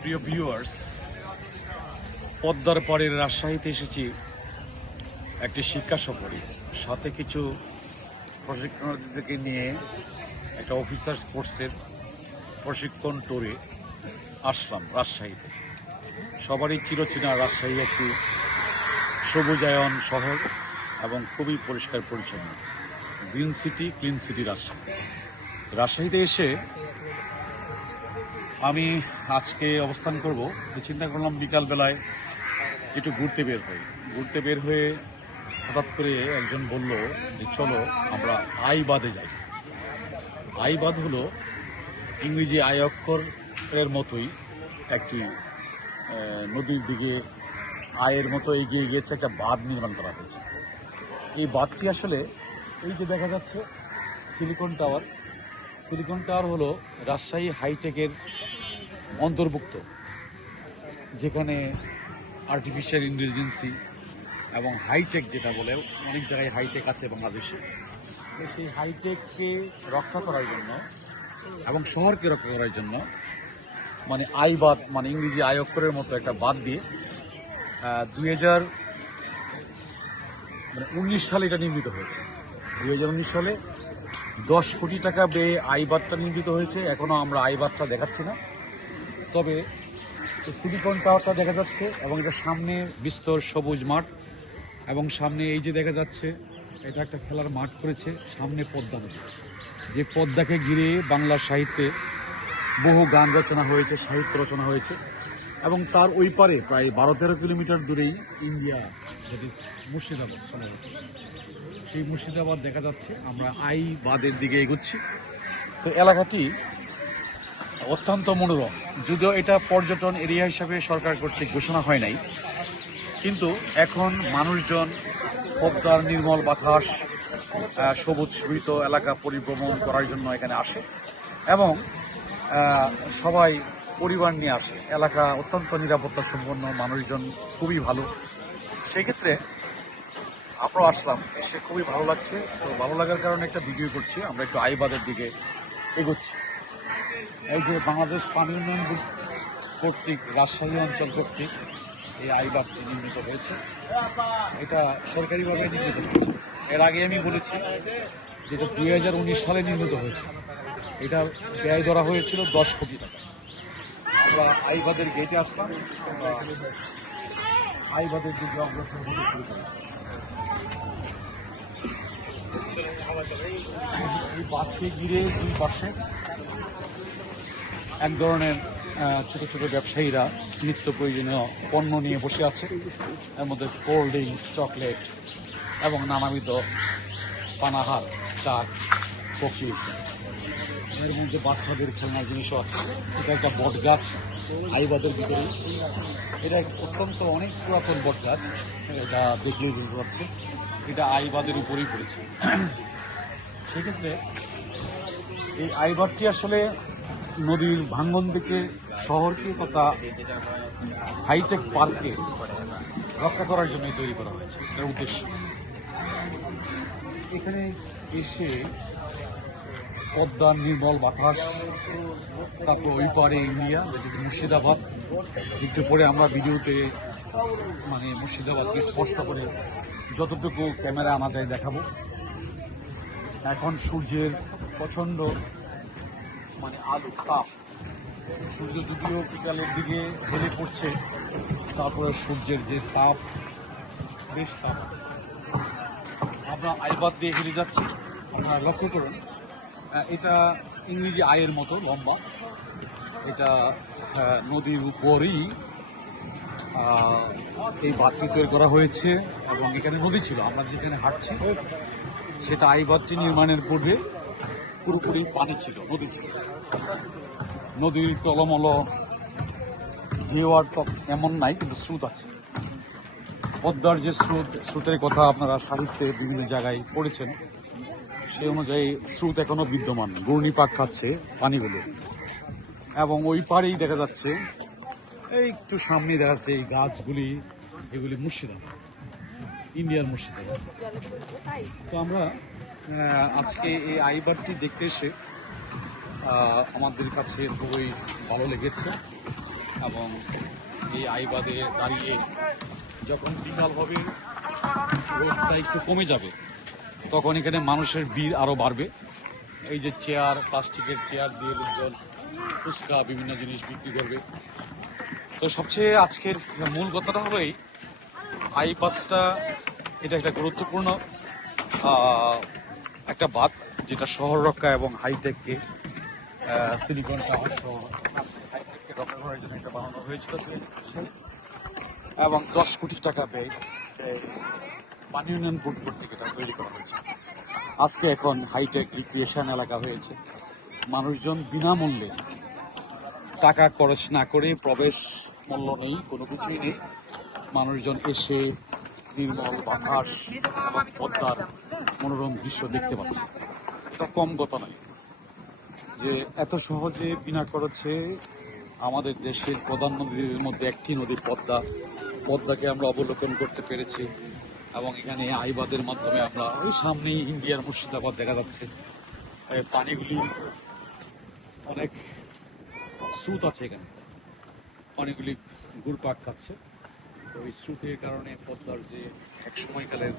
প্রিয় ভিউয়ার্স, পদ্মার পাড়ের রাজশাহীতে এসেছি একটি শিক্ষা সফরে, সাথে কিছু প্রশিক্ষণার্থীদেরকে নিয়ে একটা অফিসার্স কোর্সের প্রশিক্ষণ ট্যুরে আসলাম রাজশাহীতে। সবারই চিরচেনা রাজশাহী একটি সবুজায়ন শহর এবং খুবই পরিষ্কার পরিচ্ছন্ন, গ্রিন সিটি ক্লিন সিটি রাজশাহীতে এসে আমি আজকে অবস্থান করব। চিন্তা করলাম বিকালবেলায় একটু ঘুরতে বের হয়ে হঠাৎ করে একজন বলল যে চলো আমরা আইবাদে যাই। আইবাদ হলো ইংরেজি আই অক্ষরের মতোই একটি নদীর দিকে আয়ের মতো এগিয়ে গিয়েছে একটা বাঁধ নির্মাণ করা হয়েছে। এই বাঁধটি আসলে এই যে দেখা যাচ্ছে সিলিকন টাওয়ার হলো রাজশাহী হাইটেকের অন্তর্ভুক্ত, যেখানে আর্টিফিশিয়াল ইন্টেলিজেন্সি এবং হাইটেক যেটা বলে, অনেক জায়গায় হাইটেক আছে বাংলাদেশে। তো সেই হাইটেককে রক্ষা করার জন্য এবং শহরকে রক্ষা করার জন্য মানে আইবাদ, মানে ইংরেজি আই অক্ষরের মতো একটা বাদ দিয়ে 2019 সালে এটা নির্মিত হয়েছে। 2019 সালে 10 কোটি টাকা ব্যয়ে আইবাদটা নির্মিত হয়েছে। এখনও আমরা আইবাদটা দেখাচ্ছি না, তবে সিলিকন টাওয়ারটা দেখা যাচ্ছে এবং এটা সামনে বিস্তর সবুজ মাঠ, এবং সামনে এই যে দেখা যাচ্ছে এটা একটা খেলার মাঠ করেছে, সামনে পদ্মা নদী, যে পদ্মাকে ঘিরে বাংলা সাহিত্যে বহু গান রচনা হয়েছে, সাহিত্য রচনা হয়েছে। এবং তার ওই পারে প্রায় 12-13 কিলোমিটার দূরেই ইন্ডিয়া, দ্যাট ইজ মুর্শিদাবাদ, সেই মুর্শিদাবাদ দেখা যাচ্ছে। আমরা আইবাদের দিকে এগোচ্ছি। তো এলাকাটি অত্যন্ত মনোরম, যদিও এটা পর্যটন এরিয়া হিসাবে সরকার কর্তৃক ঘোষণা হয় নাই, কিন্তু এখন মানুষজন পদ্মার নির্মল বাতাস, সবুজ সুবিত এলাকা পরিভ্রমণ করার জন্য এখানে আসে এবং সবাই পরিবার নিয়ে আসে। এলাকা অত্যন্ত নিরাপত্তা সম্পন্ন, মানুষজন খুবই ভালো। সেক্ষেত্রে আমরাও আসলাম, এসে খুবই ভালো লাগছে। তো ভালো লাগার কারণে একটা ভিডিও করছি। আমরা একটু আইবাদের দিকে এগোচ্ছি। এই যে বাংলাদেশ পানি উন্নয়ন কর্তৃক, রাজশাহী অঞ্চল কর্তৃক এই আইবাদটি নির্মিত হয়েছে। এটা সরকারিভাবে নির্মিত হয়েছে। এর আগে আমি বলেছি যেটা 2019 সালে নির্মিত হয়েছে। এটা ব্যয় ধরা হয়েছিল 10 কোটি টাকা। আমরা আইবাদের গেটে আসলাম, আইবাদের দিকে অগ্রসর হতে শুরু করি। এই বাঁধকে ঘিরে দুই পাশে এক ধরনের ছোট ছোট ব্যবসায়ীরা নিত্য প্রয়োজনীয় পণ্য নিয়ে বসে আছে। এর মধ্যে কোল্ড ড্রিঙ্কস, চকলেট এবং নানাবিধ পানাহার, চা, কফি। এর মধ্যে বাচ্চাদের খেলনার জিনিসও আছে। এটা একটা বট গাছ আইবাদের ভিতরে। এটা অত্যন্ত অনেক পুরাতন বট গাছ, এটা দেখলেই বুঝতে পারছে এটা আইবাদের উপরেই পড়েছে। সেক্ষেত্রে এই আইবাদটি আসলে নদীর ভাঙ্গন থেকে শহরকে তথা হাইটেক পার্ককে রক্ষা করার জন্য তৈরি করা হয়েছে, এর উদ্দেশ্য। এখানে এসে পদ্মার নির্মল বাতাস, তারপর ওই পারে ইন্ডিয়া, মুর্শিদাবাদ। একটু পরে আমরা ভিডিওতে মানে মুর্শিদাবাদকে স্পষ্ট করে যতটুকু ক্যামেরা আনা যায় দেখাবো। এখন সূর্যের প্রচণ্ড মানে আলো, তাপ, সূর্য যদিও বিকালের দিকে ঢেলে পড়ছে, তারপরে সূর্যের যে তাপ, বেশ তাপ। আমরা আইবাদ দিয়ে হেরে যাচ্ছি। আপনারা লক্ষ্য করুন, এটা ইংরেজি আয়ের মতো লম্বা। এটা নদীর উপরেই এই বাঁধটি তৈরি করা হয়েছে এবং এখানে নদী ছিল। আমরা যেখানে হাঁটছি সেটা আইবাদটি নির্মাণের পূর্বে পুরোপুরি পানি ছিল, নদী ছিল। নদীর টলমল ঢেউয়ার তো এমন নাই, কিন্তু স্রোত আছে। পদ্মার যে স্রোতের কথা আপনারা সাহিত্যে বিভিন্ন জায়গায় পড়েছেন, সেই অনুযায়ী স্রোত এখনো বিদ্যমান, ঘূর্ণিপাক খাচ্ছে পানিগুলো। এবং ওই পাড়েই দেখা যাচ্ছে, এই একটু সামনে দেখা যাচ্ছে এই গাছগুলি, এগুলি মুর্শিদাবাদ, ইন্ডিয়ার মুর্শিদাবাদ। তো আমরা আজকে এই আইবাদটি দেখতে এসে আমাদের কাছে খুবই ভালো লেগেছে। এবং এই আইবাদে দাঁড়িয়ে যখন বিকাল হবে, রোদটা একটু কমে যাবে, তখন এখানে মানুষের ভিড় আরও বাড়বে। এই যে চেয়ার, প্লাস্টিকের চেয়ার দিয়ে লোকজন ফুচকা বিভিন্ন জিনিস বিক্রি করবে। তো সবচেয়ে আজকের মূল কথাটা হলো এই আইবাদটা, এটা একটা গুরুত্বপূর্ণ একটা বাঁধ, যেটা শহর রক্ষা এবং হাইটেককে সিলিকন টাওয়ার সহ হাইটেককে রক্ষা করার জন্য এটা বানানো হয়েছিল এবং 10 কোটি টাকা ব্যয় পানি উন্নয়ন বোর্ড কর্তৃক এটা তৈরি করা হয়েছে। আজকে এখন হাইটেক রিক্রিয়েশন এলাকা হয়েছে, মানুষজন বিনামূল্যে টাকা খরচ না করে, প্রবেশ মূল্য নেই, কোনো কিছুই নেই, মানুষজন এসে নির্মল বাতাস এবং পদ্মার মনোরম দৃশ্য দেখতে পাচ্ছে। এটা কম কথা নয় যে এত সহজে বিনা খরচে আমাদের দেশের প্রধান নদীর মধ্যে একটি নদী পদ্মাকে আমরা অবলোকন করতে পেরেছি। এবং এখানে আইবাদের মাধ্যমে আমরা ওই সামনেই ইন্ডিয়ার মুর্শিদাবাদ দেখা যাচ্ছে। পানিগুলি অনেক স্রোত আছে, এখানে অনেকগুলি ঘুরপাক খাচ্ছে। তো এই স্রোতের কারণে পদ্মার যে এক সময়কালের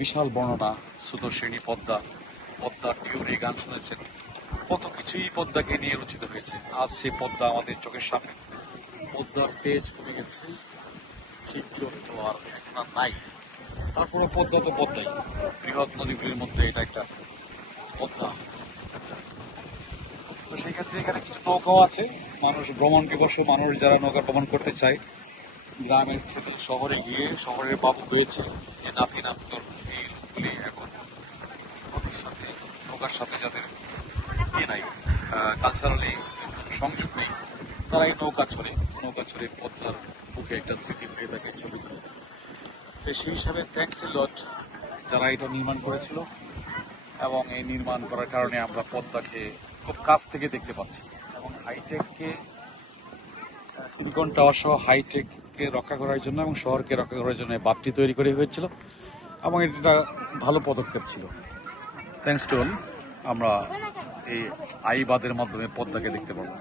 বিশাল বর্ণনা, সুদর্শিনী পদ্মার ডিউরি গান শুনেছেন, কত কিছুই পদ্মাকে নিয়ে রচিত হয়েছে। আজ সে পদ্মা আমাদের চোখের সামনে। পদ্মার তেজ কমে গেছে, ঠিক তো আর এখন আর নাই। তারপরে পদ্মা তো পদ্মাই, বৃহৎ নদীগুলির মধ্যে এটা একটা পদ্মা। তো সেই ক্ষেত্রে এখানে কিছু নৌকাও আছে, মানুষ ভ্রমণ পিপাসু মানুষ যারা নৌকা ভ্রমণ করতে চায়, গ্রামের ছেলে শহরে গিয়ে শহরের বাবু হয়েছে, যে নাতি নাতর এই লোকগুলি এখন নদীর সাথে, নৌকার সাথে যাদের নাই, কালচারালি সংযোগ নেই, তারা এই নৌকা চড়ে পদ্মার বুকে একটা স্মৃতি হয়ে থাকে, ছবি তুলে। তো সেই হিসাবে থ্যাঙ্কস এ লট যারা এটা নির্মাণ করেছিল, এবং এই নির্মাণ করার কারণে আমরা পদ্মাকে খুব কাছ থেকে দেখতে পাচ্ছি। এবং হাইটেককে, সিলিকন টাওয়ার সহ হাইটেককে রক্ষা করার জন্য এবং শহরকে রক্ষা করার জন্য বাঁধটি তৈরি করে হয়েছিল, এবং এটা ভালো পদক্ষেপ ছিল। থ্যাঙ্কস টু অল, আমরা এই আইবাদের মাধ্যমে পদ্মাকে দেখতে পাবো।